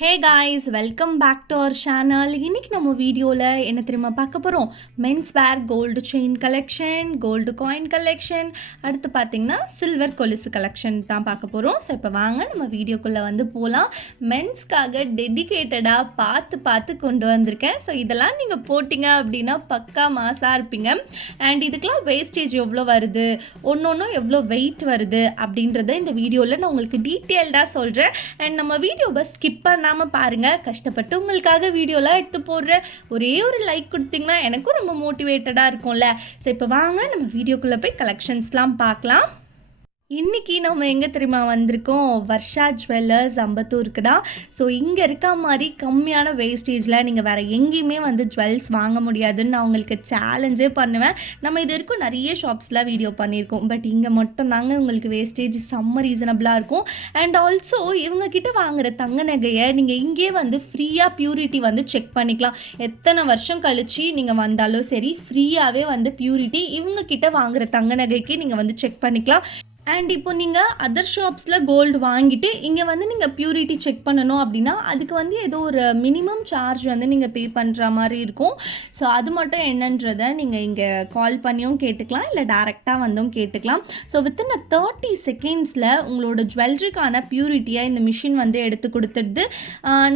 Hey guys, welcome back to our channel. இன்றைக்கி நம்ம வீடியோவில் என்ன தெரியுமா பார்க்க போகிறோம்? Men's wear gold chain collection, gold coin collection, அடுத்து பார்த்திங்கன்னா சில்வர் கொலுசு கலெக்ஷன் தான் பார்க்க போகிறோம். ஸோ இப்போ வாங்க நம்ம வீடியோக்குள்ளே வந்து போகலாம். மென்ஸ்க்காக டெடிகேட்டடாக பார்த்து கொண்டு வந்திருக்கேன். ஸோ இதெல்லாம் நீங்கள் போட்டிங்க அப்படின்னா பக்கா மாசாக இருப்பீங்க. அண்ட் இதுக்கெலாம் வேஸ்டேஜ் எவ்வளோ வருது, ஒன்று எவ்வளோ வெயிட் வருது அப்படின்றத இந்த வீடியோவில் நான் உங்களுக்கு டீட்டெயில்டாக சொல்கிறேன். அண்ட் நம்ம வீடியோவை ஸ்கிப் பண்ணாமல் பாருங்கள். கஷ்டப்பட்டு உங்களுக்காக வீடியோலாம் எடுத்து போடுற ஒரே ஒரு லைக் கொடுத்தீங்கன்னா எனக்கும் ரொம்ப மோட்டிவேட்டடாக இருக்கும்ல. ஸோ இப்போ வாங்க நம்ம வீடியோக்குள்ளே போய் கலெக்ஷன்ஸ்லாம் பார்க்கலாம். இன்றைக்கி நம்ம எங்கே தெரியுமா வந்திருக்கோம்? வர்ஷா ஜுவல்லர்ஸ் அம்பத்தூருக்கு தான். ஸோ இங்கே இருக்க மாதிரி கம்மியான வேஸ்டேஜில் நீங்கள் வேறு எங்கேயுமே வந்து ஜுவல்ஸ் வாங்க முடியாதுன்னு நான் உங்களுக்கு சேலஞ்சே பண்ணுவேன். நம்ம இது வரைக்கும் நிறைய ஷாப்ஸில் வீடியோ பண்ணியிருக்கோம், பட் இங்கே மட்டும் தாங்க உங்களுக்கு வேஸ்டேஜ் செம்ம ரீசனபிளாக இருக்கும். அண்ட் ஆல்சோ இவங்கக்கிட்ட வாங்குகிற தங்க நகையை நீங்கள் இங்கே வந்து ஃப்ரீயாக பியூரிட்டி வந்து செக் பண்ணிக்கலாம். எத்தனை வருஷம் கழித்து நீங்கள் வந்தாலும் சரி, ஃப்ரீயாகவே வந்து பியூரிட்டி இவங்கக்கிட்ட வாங்குகிற தங்க நகைக்கு நீங்கள் வந்து செக் பண்ணிக்கலாம். அண்ட் இப்போ நீங்கள் அதர் ஷாப்ஸில் கோல்டு வாங்கிட்டு இங்கே வந்து நீங்கள் பியூரிட்டி செக் பண்ணணும் அப்படின்னா அதுக்கு வந்து ஏதோ ஒரு மினிமம் சார்ஜ் வந்து நீங்கள் பே பண்ணுற மாதிரி இருக்கும். ஸோ அது மட்டும் என்னன்றதை நீங்கள் இங்கே கால் பண்ணியும் கேட்டுக்கலாம், இல்லை டேரெக்டாக வந்தும் கேட்டுக்கலாம். ஸோ வித்தின் 30 செகண்ட்ஸில் உங்களோட ஜுவல்லரிக்கான பியூரிட்டியை இந்த மிஷின் வந்து எடுத்து கொடுத்துடுது.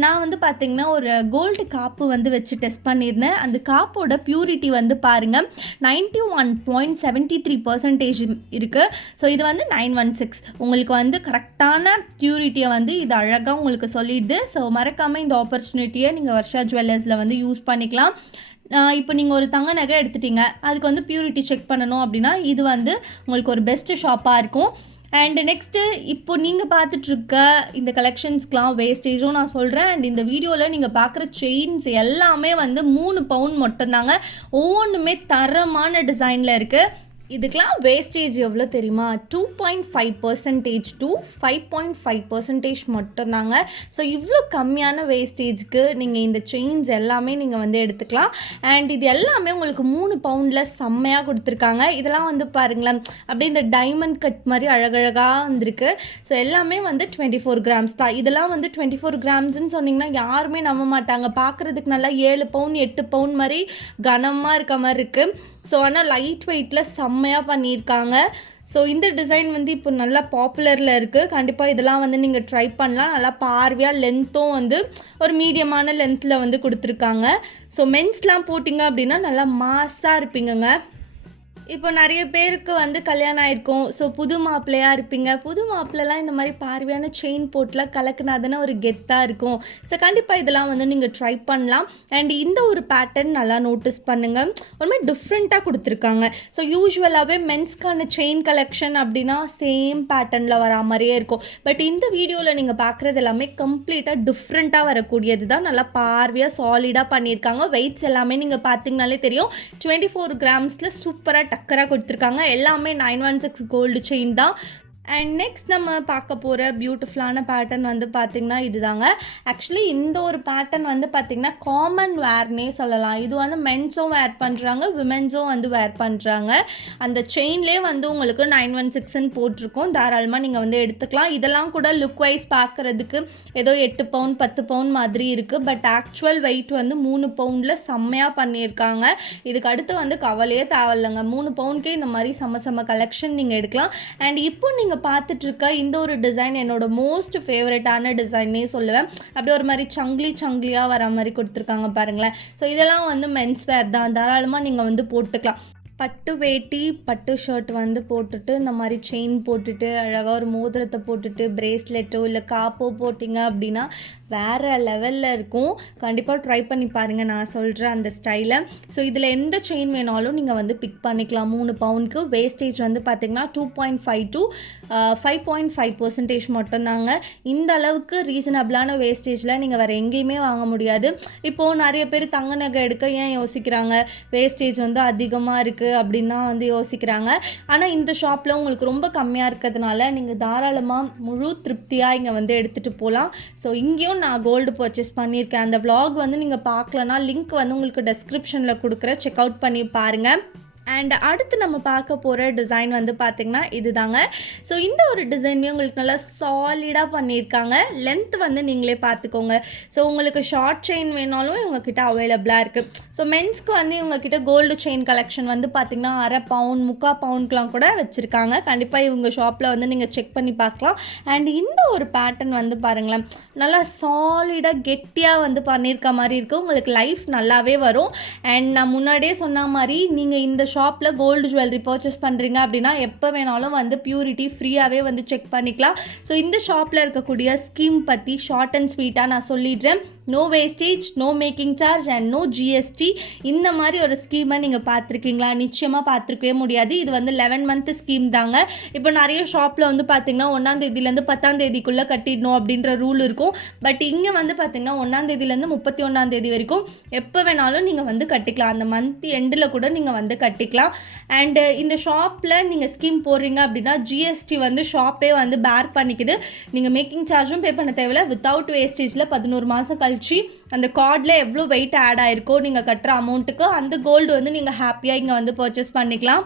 நான் வந்து பார்த்திங்கன்னா ஒரு கோல்டு காப்பு வந்து வச்சு டெஸ்ட் பண்ணியிருந்தேன். அந்த காப்போட பியூரிட்டி வந்து பாருங்கள் 91.73% இருக்குது. ஸோ இது வந்து 916 உங்களுக்கு வந்து கரெக்டான பியூரிட்டியை வந்து இது அழகாக உங்களுக்கு சொல்லிடுது. ஸோ மறக்காமல் இந்த ஆப்பர்ச்சுனிட்டியை நீங்கள் வர்ஷா ஜுவல்லர்ஸில் வந்து யூஸ் பண்ணிக்கலாம். இப்போ நீங்கள் ஒரு தங்க நகை எடுத்துட்டீங்க, அதுக்கு வந்து பியூரிட்டி செக் பண்ணணும் அப்படின்னா இது வந்து உங்களுக்கு ஒரு பெஸ்ட்டு ஷாப்பாக இருக்கும். அண்ட் நெக்ஸ்ட்டு இப்போ நீங்கள் பார்த்துட்ருக்க இந்த கலெக்ஷன்ஸ்க்கெலாம் வேஸ்டேஜும் நான் சொல்கிறேன். அண்ட் இந்த வீடியோவில் நீங்கள் பார்க்குற செயின்ஸ் எல்லாமே வந்து 3 பவுன் மட்டும்தாங்க. ஒவ்வொன்றுமே தரமான டிசைனில் இருக்குது. இதுக்கெலாம் வேஸ்டேஜ் எவ்வளோ தெரியுமா? 2.5% to 5.5% மட்டும்தாங்க. ஸோ இவ்வளோ கம்மியான வேஸ்டேஜ்க்கு நீங்கள் இந்த செயின்ஸ் எல்லாமே நீங்கள் வந்து எடுத்துக்கலாம். அண்ட் இது எல்லாமே உங்களுக்கு 3 பவுண்டில் செம்மையாக கொடுத்துருக்காங்க. இதெல்லாம் வந்து பாருங்களேன், அப்படியே இந்த டைமண்ட் கட் மாதிரி அழகழகாக வந்திருக்கு. ஸோ எல்லாமே வந்து 24 கிராம்ஸ் தான். இதெல்லாம் வந்து 24 கிராம்ஸ்ன்னு சொன்னிங்கன்னா யாருமே நம்ப மாட்டாங்க. பார்க்குறதுக்கு நல்லா 7 பவுன் 8 பவுன் மாதிரி கனமாக இருக்க மாதிரி இருக்குது. ஸோ ஆனால் லைட் வெயிட்டில் செம்மையாக பண்ணியிருக்காங்க. ஸோ இந்த டிசைன் வந்து இப்போ நல்லா பாப்புலரில் இருக்குது. கண்டிப்பாக இதெல்லாம் வந்து நீங்கள் ட்ரை பண்ணலாம். நல்லா பார்வையாக லென்த்தும் வந்து ஒரு மீடியமான லென்த்தில் வந்து கொடுத்துருக்காங்க. ஸோ மென்ஸ்லாம் போட்டிங்க அப்படின்னா நல்லா மாஸாக இருப்பீங்கங்க. இப்போ நிறைய பேருக்கு வந்து கல்யாணம் ஆகிருக்கும். ஸோ புது மாப்பிள்ளையாக இருப்பீங்க. புது மாப்பிள்ளலாம் இந்த மாதிரி பார்வையான செயின் போட்டுலாம் கலக்குனா தானே ஒரு கெத்தாக இருக்கும். ஸோ கண்டிப்பாக இதெல்லாம் வந்து நீங்கள் ட்ரை பண்ணலாம். அண்ட் இந்த ஒரு பேட்டர்ன் நல்லா நோட்டீஸ் பண்ணுங்கள், ஒரு மாதிரி டிஃப்ரெண்ட்டாக கொடுத்துருக்காங்க. ஸோ யூஸ்வலாகவே மென்ஸ்க்கான செயின் கலெக்ஷன் அப்படின்னா சேம் பேட்டர்னில் வரா மாதிரியே இருக்கும். பட் இந்த வீடியோவில் நீங்கள் பார்க்குறது எல்லாமே கம்ப்ளீட்டாக டிஃப்ரெண்ட்டாக வரக்கூடியது தான். நல்லா பார்வையாக சாலிடாக பண்ணியிருக்காங்க. வெயிட்ஸ் எல்லாமே நீங்கள் பார்த்தீங்கனாலே தெரியும். 24 கிராம்ஸில் சூப்பராக டக்கராக கொடுத்துருக்காங்க. எல்லாமே 916 கோல்டு செயின் தான். அண்ட் நெக்ஸ்ட் நம்ம பார்க்க போகிற பியூட்டிஃபுல்லான பேட்டர்ன் வந்து பார்த்திங்கன்னா இதுதாங்க. ஆக்சுவலி இந்த ஒரு பேட்டர்ன் வந்து பார்த்திங்கன்னா காமன் வேர்னே சொல்லலாம். இது வந்து மென்ஸும் வேர் பண்ணுறாங்க, விமென்ஸும் வந்து வேர் பண்ணுறாங்க. அந்த செயின்லேயே வந்து உங்களுக்கு 916ன்னு போட்டிருக்கோம். தாராளமாக நீங்கள் வந்து எடுத்துக்கலாம். இதெல்லாம் கூட லுக் வைஸ் பார்க்குறதுக்கு ஏதோ 8 பவுன் 10 பவுன் மாதிரி இருக்குது. பட் ஆக்சுவல் வெயிட் வந்து 3 பவுண்டில் செம்மையாக பண்ணியிருக்காங்க. இதுக்கு அடுத்து வந்து கவலையே தேவையில்லைங்க. 3 பவுனுக்கே இந்த மாதிரி செம்ம கலெக்ஷன் நீங்கள் எடுக்கலாம். அண்ட் இப்போ நீங்கள் பார்த்துட்ருக்க இந்த ஒரு டிசைன் என்னோட மோஸ்ட் ஃபேவரட்டான டிசைன்னே சொல்லுவேன். அப்படி ஒரு மாதிரி சங்கிலியாக வர மாதிரி கொடுத்துருக்காங்க பாருங்களேன். ஸோ இதெல்லாம் வந்து மென்ஸ் வேர் தான். தாராளமாக நீங்கள் வந்து போட்டுக்கலாம். பட்டு வேட்டி பட்டு ஷர்ட் வந்து போட்டுட்டு இந்த மாதிரி செயின் போட்டுட்டு அழகாக ஒரு மோதிரத்தை போட்டுட்டு பிரேஸ்லெட்டோ இல்லை காப்போ போட்டிங்க அப்படின்னா வேறு லெவலில் இருக்கும். கண்டிப்பாக ட்ரை பண்ணி பாருங்கள் நான் சொல்கிற அந்த ஸ்டைலை. ஸோ இதில் எந்த செயின் வேணாலும் நீங்கள் வந்து பிக் பண்ணிக்கலாம். 3 பவுனுக்கு வேஸ்டேஜ் வந்து பார்த்திங்கன்னா 2.5 to 5.5% மட்டும்தாங்க. இந்த அளவுக்கு ரீசனபிளான வேஸ்டேஜில் நீங்கள் வேறு எங்கேயுமே வாங்க முடியாது. இப்போது நிறைய பேர் தங்க நகை எடுக்க ஏன் யோசிக்கிறாங்க? வேஸ்டேஜ் வந்து அதிகமாக இருக்குது அப்படின்னு தான் வந்து யோசிக்கிறாங்க. ஆனால் இந்த ஷாப்பில் உங்களுக்கு ரொம்ப கம்மியாக இருக்கிறதுனால நீங்கள் தாராளமாக முழு திருப்தியாக இங்கே வந்து எடுத்துகிட்டு போகலாம். ஸோ இங்கேயும் நான் கோல்டு பர்ச்சேஸ் பண்ணியிருக்கேன். அந்த vlog வந்து நீங்கள் பார்க்கலன்னா லிங்க் வந்து உங்களுக்கு டெஸ்கிரிப்ஷனில் கொடுக்குறேன், செக் அவுட் பண்ணி பாருங்கள். அண்ட் அடுத்து நம்ம பார்க்க போகிற டிசைன் வந்து பார்த்திங்கன்னா இதுதாங்க. ஸோ இந்த ஒரு டிசைனுமே உங்களுக்கு நல்லா சாலிடாக பண்ணியிருக்காங்க. லென்த் வந்து நீங்களே பார்த்துக்கோங்க. ஸோ உங்களுக்கு ஷார்ட் செயின் வேணாலும் இவங்கக்கிட்ட அவைலபிளாக இருக்குது. ஸோ மென்ஸ்க்கு வந்து இவங்கக்கிட்ட கோல்டு செயின் கலெக்ஷன் வந்து பார்த்திங்கன்னா 1/2 பவுன் 3/4 பவுனுக்குலாம் கூட வச்சுருக்காங்க. கண்டிப்பாக இவங்க ஷாப்பில் வந்து நீங்கள் செக் பண்ணி பார்க்கலாம். அண்ட் இந்த ஒரு பேட்டர்ன் வந்து பாருங்களேன், நல்லா சாலிடாக கெட்டியாக வந்து பண்ணியிருக்க மாதிரி இருக்குது. உங்களுக்கு லைஃப் நல்லாவே வரும். அண்ட் நான் முன்னாடியே சொன்ன மாதிரி நீங்கள் இந்த ஷாப்பில் கோல்டு ஜுவல்லரி பர்ச்சேஸ் பண்ணுறீங்க அப்படின்னா எப்போ வேணாலும் வந்து பியூரிட்டி ஃப்ரீயாகவே வந்து செக் பண்ணிக்கலாம். ஸோ இந்த ஷாப்பில் இருக்கக்கூடிய ஸ்கீம் பற்றி ஷார்ட் அண்ட் ஸ்வீட்டாக நான் சொல்லிடுறேன். No wastage, no making charge and no GST. இந்த மாதிரி ஒரு ஸ்கீமை நீங்கள் பார்த்துருக்கீங்களா? நிச்சயமாக பார்த்துருக்கவே முடியாது. இது வந்து 11 மந்த் ஸ்கீம் தாங்க. இப்போ நிறைய ஷாப்பில் வந்து பார்த்திங்கன்னா 1ஆம் தேதியிலேருந்து 10ஆம் தேதிக்குள்ளே கட்டிடணும் அப்படின்ற ரூல் இருக்கும். பட் இங்கே வந்து பார்த்திங்கன்னா 1ஆம் தேதியிலேருந்து 31ஆம் தேதி வரைக்கும் எப்போ வேணாலும் நீங்கள் வந்து கட்டிக்கலாம். அந்த மந்த் எண்டில் கூட நீங்கள் வந்து கட்டிக்கலாம். அண்டு இந்த ஷாப்பில் நீங்கள் ஸ்கீம் போடுறீங்க அப்படின்னா ஜிஎஸ்டி வந்து ஷாப்பே வந்து பேர் பண்ணிக்குது. நீங்கள் மேக்கிங் சார்ஜும் பே பண்ண தேவையில்லை. வித்தவுட் வேஸ்டேஜில் 11 மாதம் கழிச்சு அந்த கார்டில் எவ்வளோ வெயிட் ஆட் ஆகிருக்கோ நீங்கள் கட்டுற அமௌண்ட்டுக்கு அந்த கோல்டு வந்து நீங்கள் ஹாப்பியாக இங்கே வந்து பர்ச்சேஸ் பண்ணிக்கலாம்.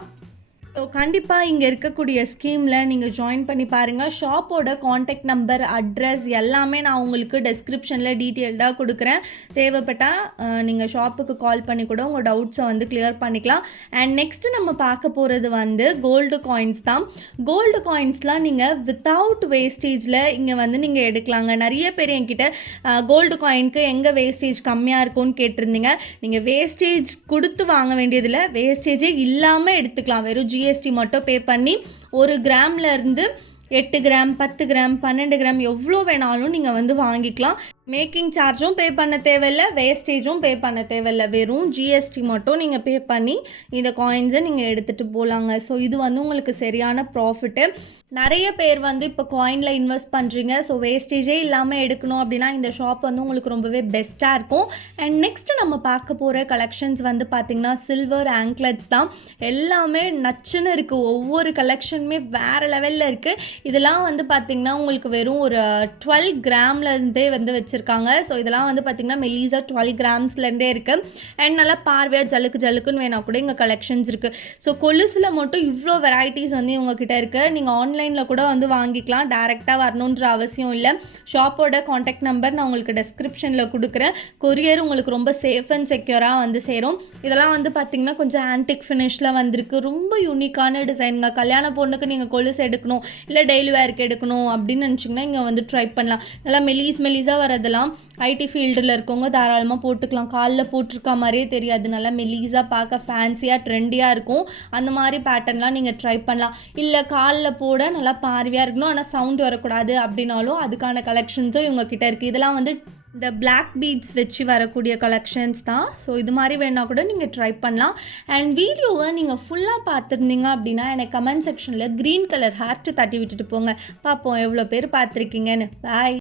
ஸோ கண்டிப்பாக இங்கே இருக்கக்கூடிய ஸ்கீமில் நீங்கள் ஜாயின் பண்ணி பாருங்கள். ஷாப்போட காண்டாக்ட் நம்பர், அட்ரஸ் எல்லாமே நான் உங்களுக்கு டெஸ்கிரிப்ஷனில் டீட்டெயில்டாக கொடுக்குறேன். தேவைப்பட்டால் நீங்கள் ஷாப்புக்கு கால் பண்ணி கூட உங்கள் டவுட்ஸை வந்து கிளியர் பண்ணிக்கலாம். அண்ட் நெக்ஸ்ட்டு நம்ம பார்க்க போகிறது வந்து கோல்டு காயின்ஸ் தான். கோல்டு காயின்ஸ்லாம் நீங்கள் வித்தவுட் வேஸ்டேஜில் இங்கே வந்து நீங்கள் எடுக்கலாங்க. நிறைய பேர் என்கிட்ட கோல்டு காயினுக்கு எங்கே வேஸ்டேஜ் கம்மியாக இருக்கும்னு கேட்டிருந்தீங்க. நீங்கள் வேஸ்டேஜ் கொடுத்து வாங்க வேண்டியதில்லை, வேஸ்டேஜே இல்லாமல் எடுத்துக்கலாம். வெறும் ஜிஎஸ்டி மட்டும் பே பண்ணி 1 கிராம்லேருந்து 8 கிராம் 10 கிராம் 12 கிராம் எவ்வளோ வேணாலும் நீங்கள் வந்து வாங்கிக்கலாம். மேக்கிங் சார்ஜும் பே பண்ண தேவையில்லை, வேஸ்டேஜும் பே பண்ண தேவையில்லை. வெறும் ஜிஎஸ்டி மட்டும் நீங்கள் பே பண்ணி இந்த காயின்ஸை நீங்கள் எடுத்துகிட்டு போகலாங்க. ஸோ இது வந்து உங்களுக்கு சரியான ப்ராஃபிட்டு. நிறைய பேர் வந்து இப்போ காயினில் இன்வெஸ்ட் பண்ணுறீங்க. ஸோ வேஸ்டேஜே இல்லாமல் எடுக்கணும் அப்படின்னா இந்த ஷாப் வந்து உங்களுக்கு ரொம்பவே பெஸ்ட்டாக இருக்கும். அண்ட் நெக்ஸ்ட்டு நம்ம பார்க்க போகிற கலெக்ஷன்ஸ் வந்து பார்த்திங்கன்னா சில்வர் ஆங்க்லெட்ஸ் தான். எல்லாமே நச்சுன்னு இருக்குது. ஒவ்வொரு கலெக்ஷனுமே வேறு லெவலில் இருக்குது. இதெல்லாம் வந்து பார்த்திங்கன்னா உங்களுக்கு வெறும் ஒரு 12 கிராம்லேருந்தே வந்து வச்சுருக்காங்க. ஸோ இதெல்லாம் வந்து பார்த்திங்கன்னா மெலிசா 12 கிராம்ஸ்லேருந்தே இருக்குது. அண்ட் நல்லா பார்வையாக ஜலுக்குன்னு வேணால் கூட இங்கே கலெக்ஷன்ஸ் இருக்குது. ஸோ கொலுசில் மட்டும் இவ்வளோ வெரைட்டிஸ் வந்து இவங்ககிட்ட இருக்குது. நீங்கள் ஆன்லைனில் கூட வந்து வாங்கிக்கலாம். டேரெக்டாக வரணுன்ற அவசியம் இல்லை. ஷாப்போட காண்டாக்ட் நம்பர் நான் உங்களுக்கு டெஸ்கிரிப்ஷனில் கொடுக்குறேன். கொரியர் உங்களுக்கு ரொம்ப சேஃப் அண்ட் செக்யூராக வந்து சேரும். இதெல்லாம் வந்து பார்த்திங்கன்னா கொஞ்சம் ஆன்டிக் ஃபினிஷில் வந்திருக்கு. ரொம்ப யூனிக்கான டிசைனுங்க. கல்யாண பொண்ணுக்கு நீங்கள் கொலுசு எடுக்கணும், இல்லை டெய்லி வேருக்கு எடுக்கணும் அப்படின்னு நினச்சிங்கன்னா இங்கே வந்து ட்ரை பண்ணலாம். நல்லா மெலிஸாக வரதெல்லாம் ஐடி ஃபீல்டில் இருக்கவங்க தாராளமாக போட்டுக்கலாம். காலில் போட்டிருக்க மாதிரியே தெரியாது. நல்லா மெலிஸாக பார்க்க ஃபேன்சியாக ட்ரெண்டியாக இருக்கும். அந்த மாதிரி பேட்டர்ன்லாம் நீங்கள் ட்ரை பண்ணலாம். இல்லை காலில் போட நல்லா பார்வையாக இருக்கணும், ஆனால் சவுண்ட் வரக்கூடாது அப்படின்னாலும் அதுக்கான கலெக்ஷன்ஸும் இவங்கக்கிட்ட இருக்குது. இதெல்லாம் வந்து இந்த பிளாக் பீட்ஸ் வச்சு வரக்கூடிய கலெக்ஷன்ஸ் தான். ஸோ இது மாதிரி வேணால் கூட நீங்கள் ட்ரை பண்ணலாம். அண்ட் வீடியோவை நீங்கள் ஃபுல்லாக பார்த்துருந்தீங்க அப்படின்னா எனக்கு கமெண்ட் செக்ஷனில் க்ரீன் கலர் ஹார்ட் தட்டி விட்டுட்டு போங்க. பார்ப்போம் எவ்வளோ பேர் பார்த்துருக்கீங்கன்னு. பாய்.